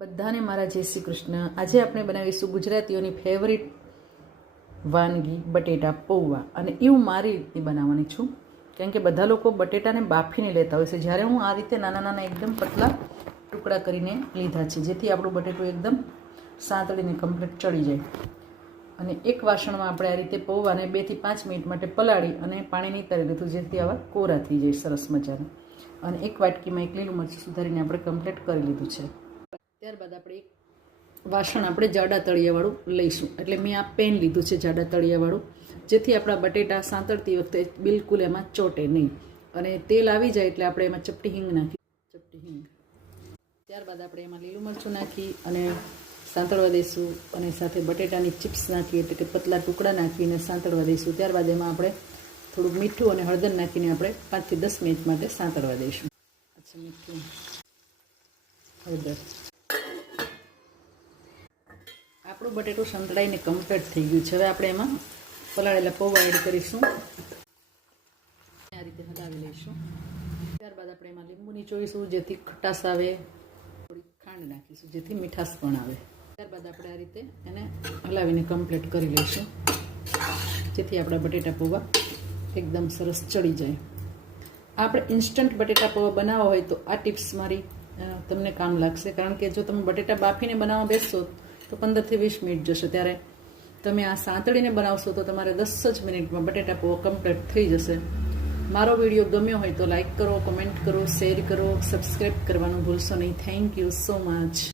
બધાને મારા જય શ્રી કૃષ્ણ। આજે આપણે બનાવીશું ગુજરાતીઓની ફેવરિટ વાનગી બટેટા પૌવા, અને એ હું મારી રીતે બનાવવાની છું, કારણ કે બધા લોકો બટેટાને બાફીને લેતા હોય છે, જ્યારે હું આ રીતે નાના નાના એકદમ પતલા ટુકડા કરીને લીધા છે, જેથી આપણું બટેટું એકદમ સાંતળીને કમ્પ્લીટ ચડી જાય। અને એક વાસણમાં આપણે આ રીતે પૌવાને 2 થી 5 મિનિટ માટે પલાળી અને પાણી નીતારી લીધું, જેથી આવા કોરા થઈ જાય સરસ મજાના। અને એક વાટકીમાં એક લીલું મરચું સુધારીને આપણે કમ્પ્લીટ કરી લીધું છે। ત્યારબાદ આપણે એક વાસણ આપણે જાડા તળિયાવાળું લઈશું, એટલે મેં આ પેન લીધું છે જાડા તળિયાવાળું, જેથી આપણા બટેટા સાંતળતી વખતે બિલકુલ એમાં ચોટે નહીં। અને તેલ આવી જાય એટલે આપણે એમાં ચપટી હિંગ નાખી, ચપટી હિંગ। ત્યારબાદ આપણે એમાં લીલું મરચું નાખી અને સાંતળવા દઈશું, અને સાથે બટેટાની ચિપ્સ નાખી, એટલે કે પતલા ટુકડા નાખીને સાંતળવા દઈશું। ત્યારબાદ એમાં આપણે થોડુંક મીઠું અને હળદર નાખીને આપણે 5 થી 10 મિનિટ માટે સાંતળવા દઈશું। અચ્છા, મીઠું, હળદર। આપણું બટેટું સંતળાઈને કમ્પ્લીટ થઈ ગયું છે। હવે આપણે એમાં પલાળેલા પૌવા એડ કરીશું, આ રીતે હલાવી લઈશું। ત્યારબાદ આપણે એમાં લીંબુ નીચોવીશું, જેથી ખટાશ આવે, થોડી ખાંડ નાખીશું, જેથી મીઠાશ પણ આવે। ત્યારબાદ આપણે આ રીતે એને હલાવીને કમ્પ્લીટ કરી લઈશું, જેથી આપણા બટેટા પૌવા એકદમ સરસ ચડી જાય। આપણે ઇન્સ્ટન્ટ બટેટા પૌવા બનાવવા હોય તો આ ટિપ્સ મારી તમને કામ લાગશે, કારણ કે જો તમે બટેટા બાફીને બનાવવા બેસશો તો 15 થી 20 મિનિટ જશે, ત્યારે તમે આ સાંતળીને બનાવશો તો તમારે 10 જ મિનિટમાં બટેટા પૌવા કમ્પ્લીટ થઈ જશે। મારો વિડીયો ગમ્યો હોય તો લાઈક કરો, કમેન્ટ કરો, શેર કરો, સબસ્ક્રાઈબ કરવાનું ભૂલશો નહીં। Thank you so much.